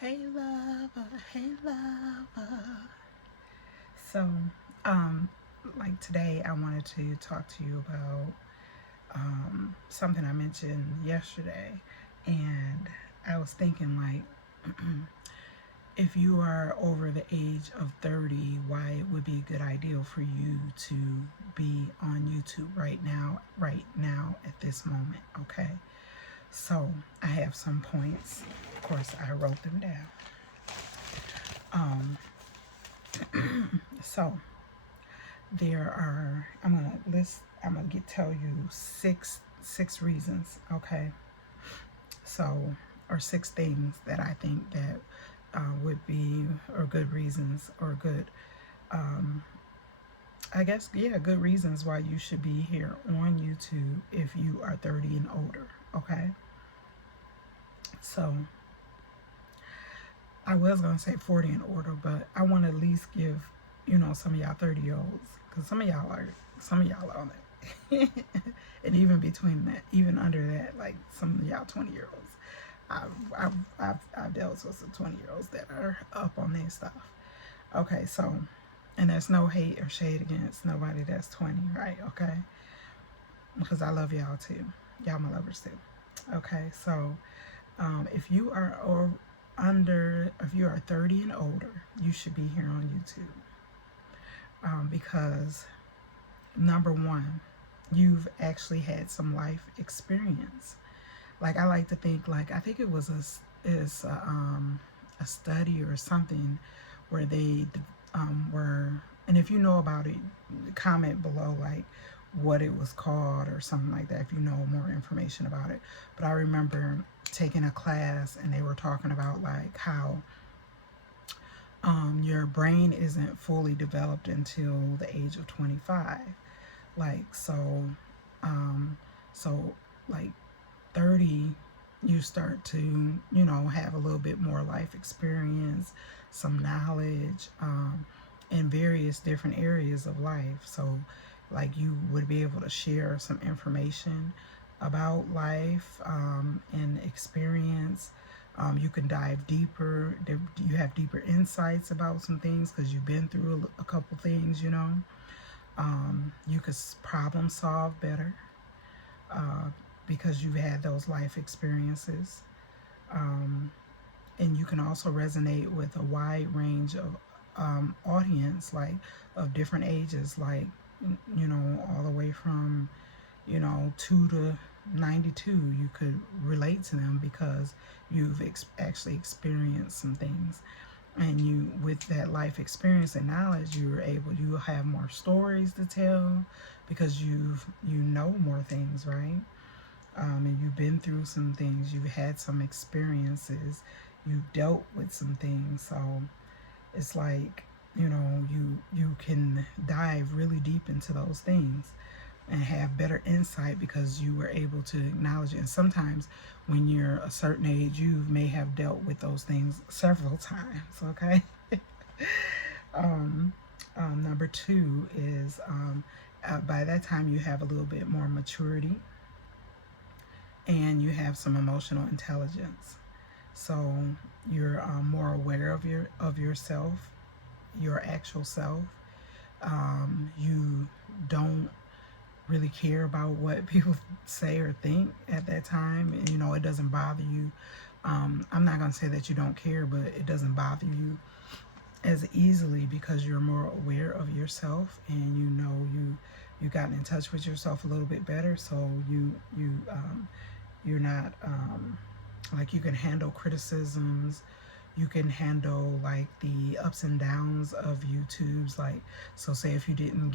Hey lover, hey lover. So, um, like today, I wanted to talk to you about something I mentioned yesterday, and I was thinking like, if you are over the age of 30, why it would be a good idea for you to be on YouTube right now at this moment. Okay, so I have some points. Of course, I wrote them down. Um, so there are I'm gonna tell you six reasons. Okay, so or six things that I think that would be or good reasons or good um, I guess yeah, good reasons why you should be here on YouTube if you are 30 and older. Okay, so I was gonna say 40 and older, but I want to at least give some of y'all 30-year olds, because some of y'all are on it. And even between that, even under that, like some of y'all 20-year olds, I've dealt with some 20-year olds that are up on their stuff. Okay, so and there's no hate or shade against nobody that's 20, right? Okay, because I love y'all too. Y'all my lovers too. Okay, so if you are if you are 30 and older, you should be here on YouTube, because number one, you've actually had some life experience. Like I like to think, like I think it was a study or something where they were, and if you know about it, comment below like what it was called or something like that if you know more information about it. But I remember taking a class and they were talking about like how your brain isn't fully developed until the age of 25. Like um, so like 30, you start to have a little bit more life experience, some knowledge, in various different areas of life. So like you would be able to share some information about life, and experience. You can dive deeper. You have deeper insights about some things because you've been through a couple things. You could problem solve better, uh, because you've had those life experiences. Um, and you can also resonate with a wide range of audience, like of different ages, like all the way from 2 to 92. You could relate to them because you've actually experienced some things, and you, with that life experience and knowledge, you have more stories to tell because you know more things, right? And you've been through some things, you've had some experiences, you've dealt with some things. So it's like you can dive really deep into those things and have better insight because you were able to acknowledge it. And sometimes when you're a certain age, you may have dealt with those things several times. Okay. um, Number two is, by that time you have a little bit more maturity and you have some emotional intelligence. So you're more aware of yourself, your actual self. You don't really care about what people say or think at that time. And, it doesn't bother you. I'm not going to say that you don't care, but it doesn't bother you as easily because you're more aware of yourself, and you gotten in touch with yourself a little bit better. So you're not, like, you can handle criticisms, you can handle like the ups and downs of YouTube's, like, so say if you didn't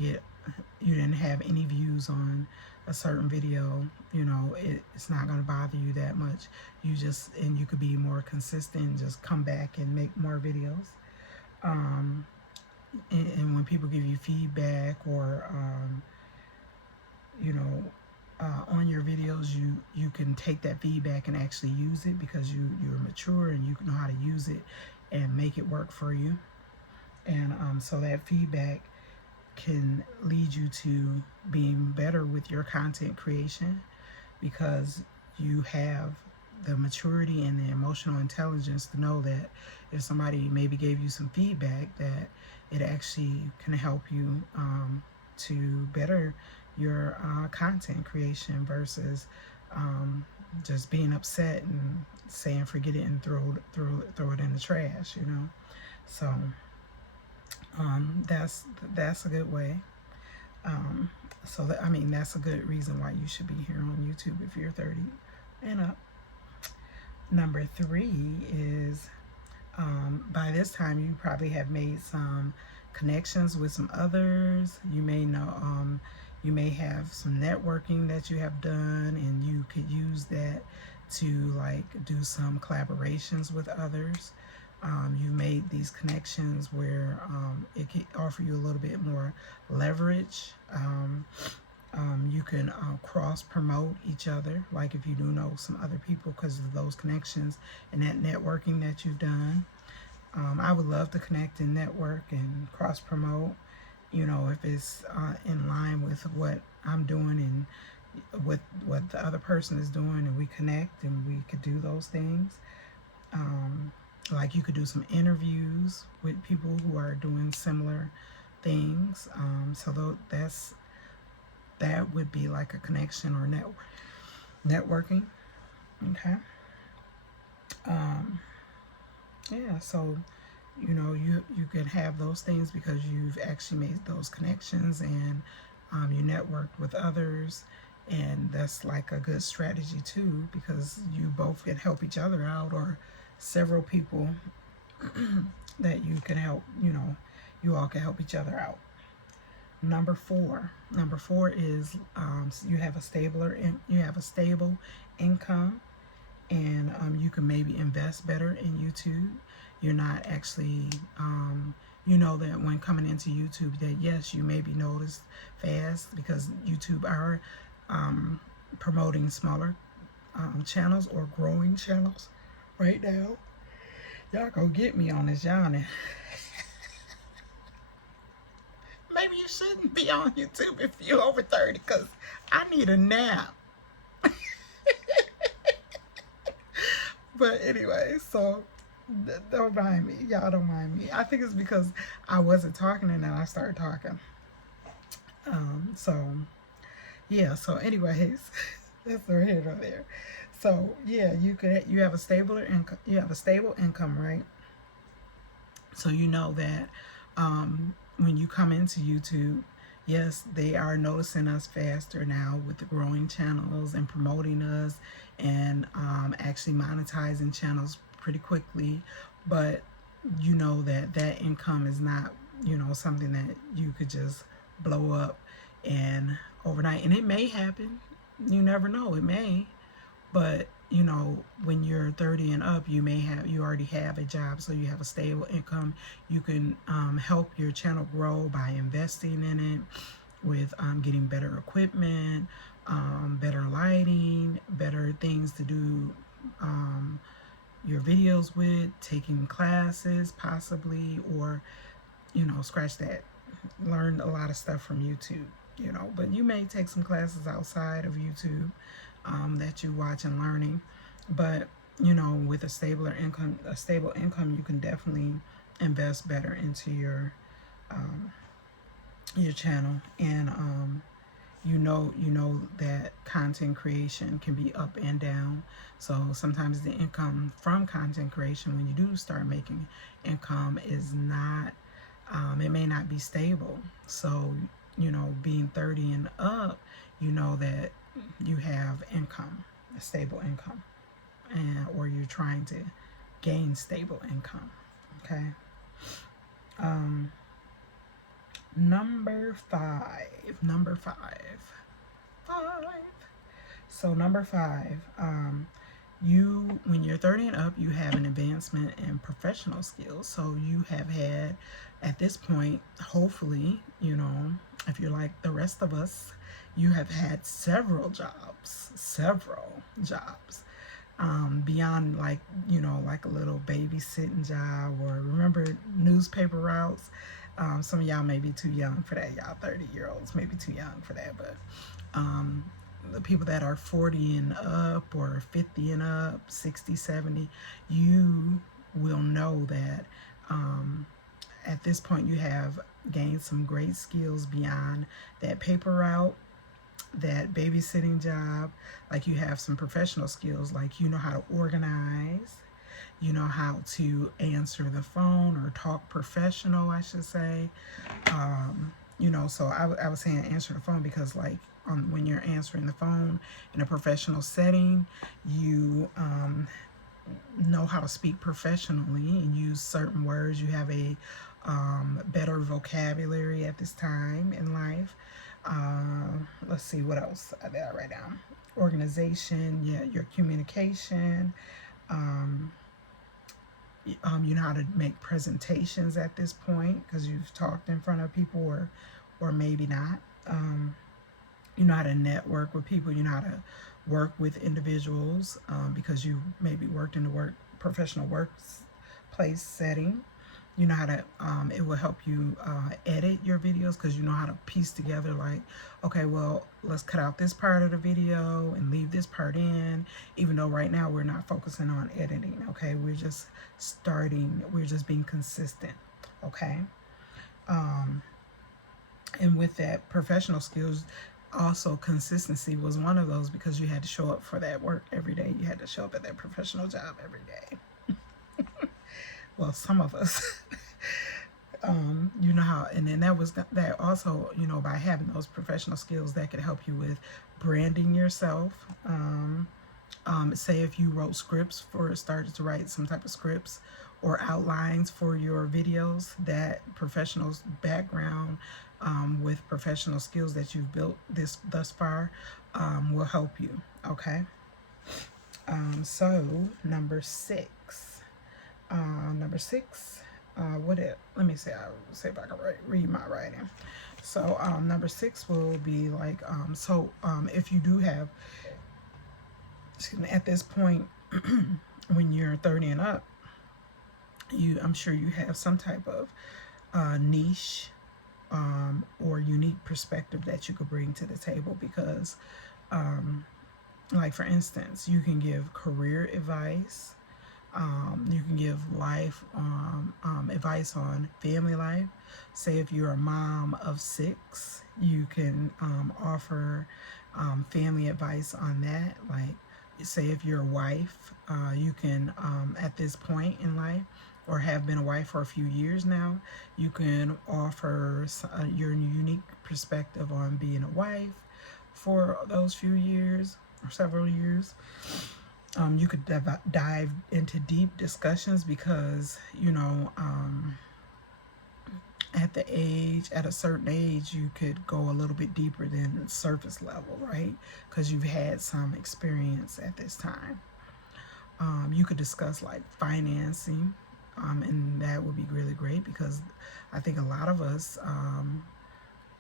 have any views on a certain video, it's not going to bother you that much. And you could be more consistent and just come back and make more videos. um, and when people give you feedback or you know on your videos, you can take that feedback and actually use it because you're mature and you know how to use it and make it work for you. And so that feedback can lead you to being better with your content creation because you have the maturity and the emotional intelligence to know that if somebody maybe gave you some feedback, that it actually can help you to better your content creation versus just being upset and saying forget it and throw it in the trash, you know. So that's a good way. So that, I mean, that's a good reason why you should be here on YouTube if you're 30 and up. Number 3 is by this time you probably have made some connections with some others. You may know, you may have some networking that you have done, and you could use that to like do some collaborations with others. You made these connections where it can offer you a little bit more leverage. You can cross promote each other, like if you do know some other people because of those connections and that networking that you've done. I would love to connect and network and cross promote, you know, if it's in line with what I'm doing and with what the other person is doing, and we connect and we could do those things. Like you could do some interviews with people who are doing similar things. So that would be like a connection or networking. Okay. Yeah. So you know you can have those things because you've actually made those connections, and you networked with others, and that's like a good strategy too, because you both can help each other out, or several people that you can help, you know, you all can help each other out. Number four is you have a stable income, and you can maybe invest better in YouTube. You're not actually you know that when coming into YouTube that yes, you may be noticed fast because YouTube are promoting smaller channels or growing channels right now. Y'all go get me on this yawning. Maybe you shouldn't be on YouTube if you're over 30 because I need a nap. But anyway, so don't mind me. Y'all don't mind me. I think it's because I wasn't talking and then I started talking. So yeah, so anyways, that's neither here nor there. So yeah, you have a stable income, right? So you know that when you come into YouTube, yes, they are noticing us faster now with the growing channels and promoting us, and actually monetizing channels pretty quickly. But you know that that income is not, you know, something that you could just blow up and overnight. And it may happen. You never know. It may. But you know, when you're 30 and up, you already have a job, so you have a stable income. You can help your channel grow by investing in it with getting better equipment, better lighting, better things to do your videos with, taking classes possibly, or you know, scratch that, learn a lot of stuff from YouTube, you know. But you may take some classes outside of YouTube that you watch and learning. But you know, with a stable income, you can definitely invest better into your channel. And you know that content creation can be up and down. So sometimes the income from content creation, when you do start making income, is not it may not be stable. So you know, being 30 and up, you know that you have income, a stable income, and or you're trying to gain stable income. Okay. Number five. So number five, you when you're 30 and up, you have an advancement in professional skills. So you have had, at this point, hopefully, you know, if you're like the rest of us, you have had several jobs, beyond, like, you know, like a little babysitting job, or remember newspaper routes. Some of y'all may be too young for that. Y'all 30-year-olds may be too young for that, but the people that are 40 and up or 50 and up, 60, 70, you will know that at this point you have gained some great skills beyond that paper route, that babysitting job. Like, you have some professional skills, like you know how to organize, you know how to answer the phone or talk professional, I should say. You know, so I was saying answer the phone because, like, when you're answering the phone in a professional setting, you know how to speak professionally and use certain words. You have a better vocabulary at this time in life. Let's see, what else did I write down? Organization, yeah, your communication. You know how to make presentations at this point because you've talked in front of people, or maybe not. You know how to network with people. You know how to work with individuals because you maybe worked in the professional workplace setting. You know how to, it will help you edit your videos because you know how to piece together, like, okay, well, let's cut out this part of the video and leave this part in, even though right now we're not focusing on editing, okay? We're just we're just being consistent, okay? And with that, professional skills, also consistency was one of those because you had to show up for that work every day. You had to show up at that professional job every day. Well, some of us. You know how, and then that also, you know, by having those professional skills, that could help you with branding yourself. Say if you wrote scripts started to write some type of scripts or outlines for your videos, that professional background with professional skills that you've built thus far will help you, okay? So number six, let me see, I'll see if I can read my writing. So number 6 will be like, if you do have, at this point, when you're 30 and up, I'm sure you have some type of niche or unique perspective that you could bring to the table because, like, for instance, you can give career advice. You can give life advice on family life. Say if you're a mom of 6, you can offer family advice on that. Like, say if you're a wife, you can, at this point in life, or have been a wife for a few years now, you can offer your unique perspective on being a wife for those few years or several years. You could dive into deep discussions because, you know, at a certain age, you could go a little bit deeper than surface level, right? Because you've had some experience at this time. You could discuss, like, financing, and that would be really great because I think a lot of us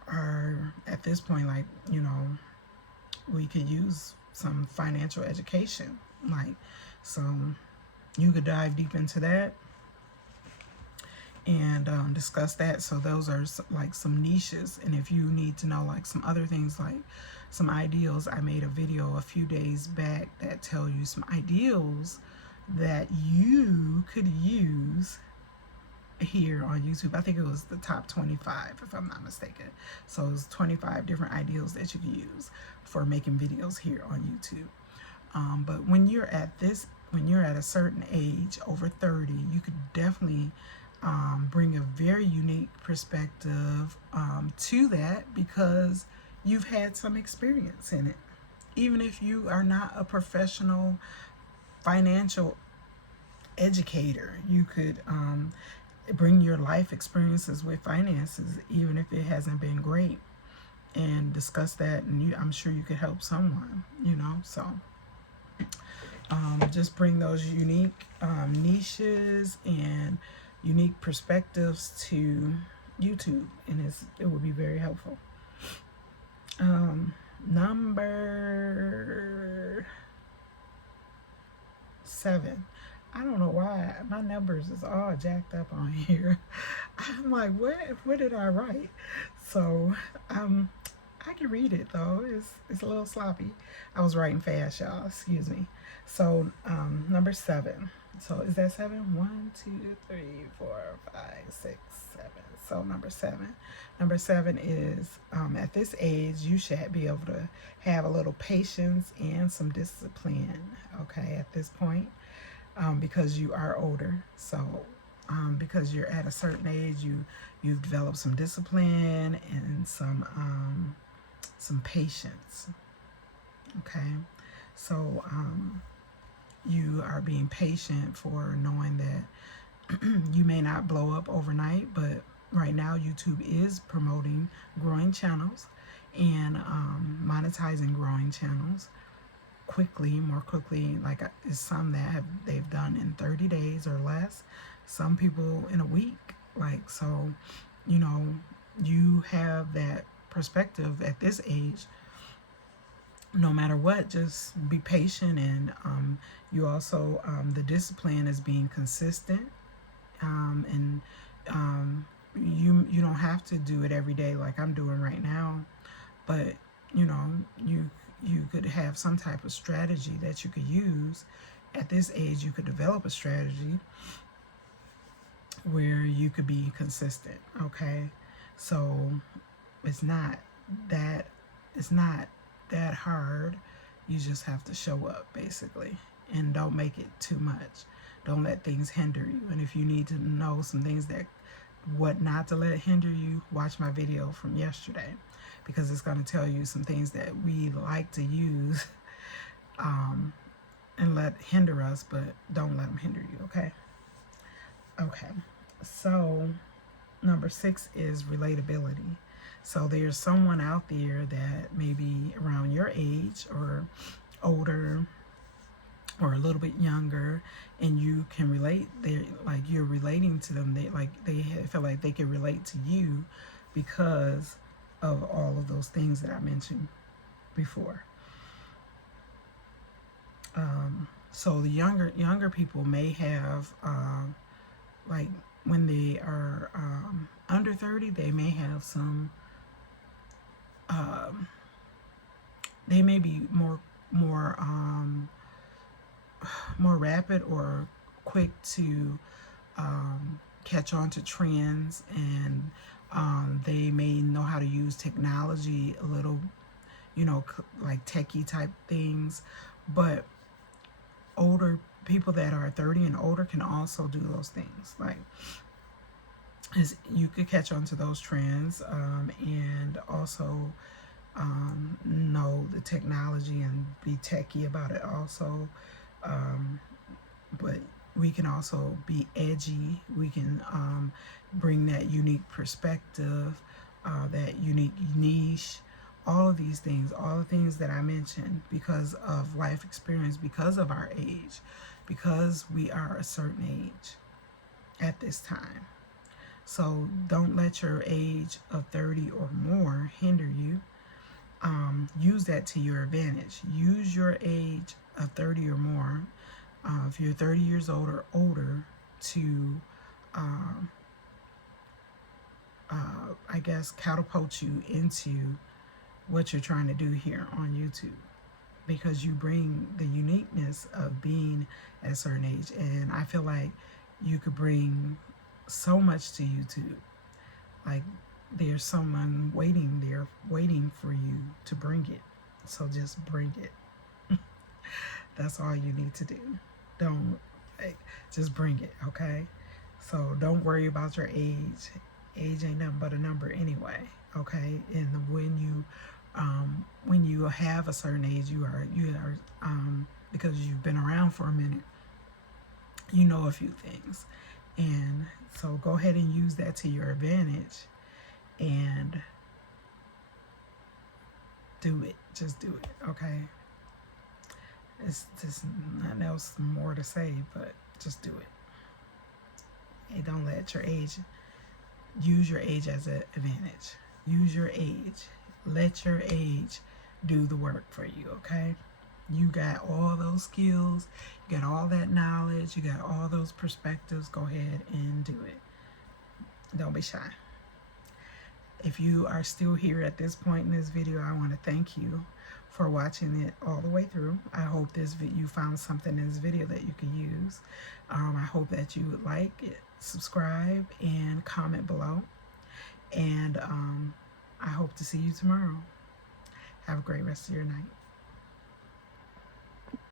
are at this point, like, you know, we could use some financial education. Like, so you could dive deep into that and discuss that. So those are like some niches. And if you need to know, like, some other things, like some ideals, I made a video a few days back that tell you some ideals that you could use here on YouTube. I think it was the top 25, if I'm not mistaken. So it was 25 different ideals that you could use for making videos here on YouTube. But when you're at a certain age, over 30, you could definitely bring a very unique perspective to that because you've had some experience in it. Even if you are not a professional financial educator, you could bring your life experiences with finances, even if it hasn't been great, and discuss that, and I'm sure you could help someone, you know. So just bring those unique niches and unique perspectives to YouTube, and it will be very helpful. Number 7. I don't know why my numbers is all jacked up on here. I'm like, what did I write? So I I can read it though. It's a little sloppy. I was writing fast, y'all. Excuse me. So number 7. So is that 7? 1, 2, 3, 4, 5, 6, 7. So number 7. Number 7 is at this age you should be able to have a little patience and some discipline. Okay, at this point, because you are older. So because you're at a certain age, you've developed some discipline and some patience. Okay, so you are being patient for knowing that you may not blow up overnight, but right now YouTube is promoting growing channels and monetizing growing channels more quickly. Like some that they've done in 30 days or less, some people in a week. Like, so you have that perspective at this age. No matter what, just be patient, and you also the discipline is being consistent, and you don't have to do it every day like I'm doing right now, but you could have some type of strategy that you could use. At this age, you could develop a strategy where you could be consistent. Okay, so it's not that hard. You just have to show up, basically, and don't make it too much. Don't let things hinder you. And if you need to know some things that what not to let hinder you, watch my video from yesterday, because it's going to tell you some things that we like to use and let hinder us, but don't let them hinder you. Okay, so number 6 is relatability. So there's someone out there that may be around your age or older or a little bit younger, and you can relate. They're like, you're relating to them. They feel like they can relate to you because of all of those things that I mentioned before. So the younger people may have like when they are under 30, they may have some. They may be more rapid or quick to catch on to trends, and they may know how to use technology a little, like techie type things. But older people that are 30 and older can also do those things. Like, you could catch on to those trends, and also know the technology and be techie about it also. But we can also be edgy. We can bring that unique perspective, that unique niche, all of these things, all the things that I mentioned, because of life experience, because of our age, because we are a certain age at this time. So don't let your age of 30 or more hinder you. Use that to your advantage. Use your age of 30 or more, if you're 30 years old or older, to I guess catapult you into what you're trying to do here on YouTube, because you bring the uniqueness of being at a certain age. And I feel like you could bring so much to YouTube. Like, there's someone waiting there, waiting for you to bring it. So just bring it. That's all you need to do. Just bring it, okay? So don't worry about your age. Age ain't nothing but a number anyway, okay? And when you have a certain age, you are because you've been around for a minute, you know a few things. And so go ahead and use that to your advantage and do it. Just do it, okay? It's just nothing else more to say, but just do it. And don't let your age, use your age as an advantage. Use your age. Let your age do the work for you, okay? You got all those skills, you got all that knowledge, you got all those perspectives. Go ahead and do it. Don't be shy. If you are still here at this point in this video, I want to thank you for watching it all the way through. I hope you found something in this video that you could use. I hope that you would like it, subscribe, and comment below. And I hope to see you tomorrow. Have a great rest of your night.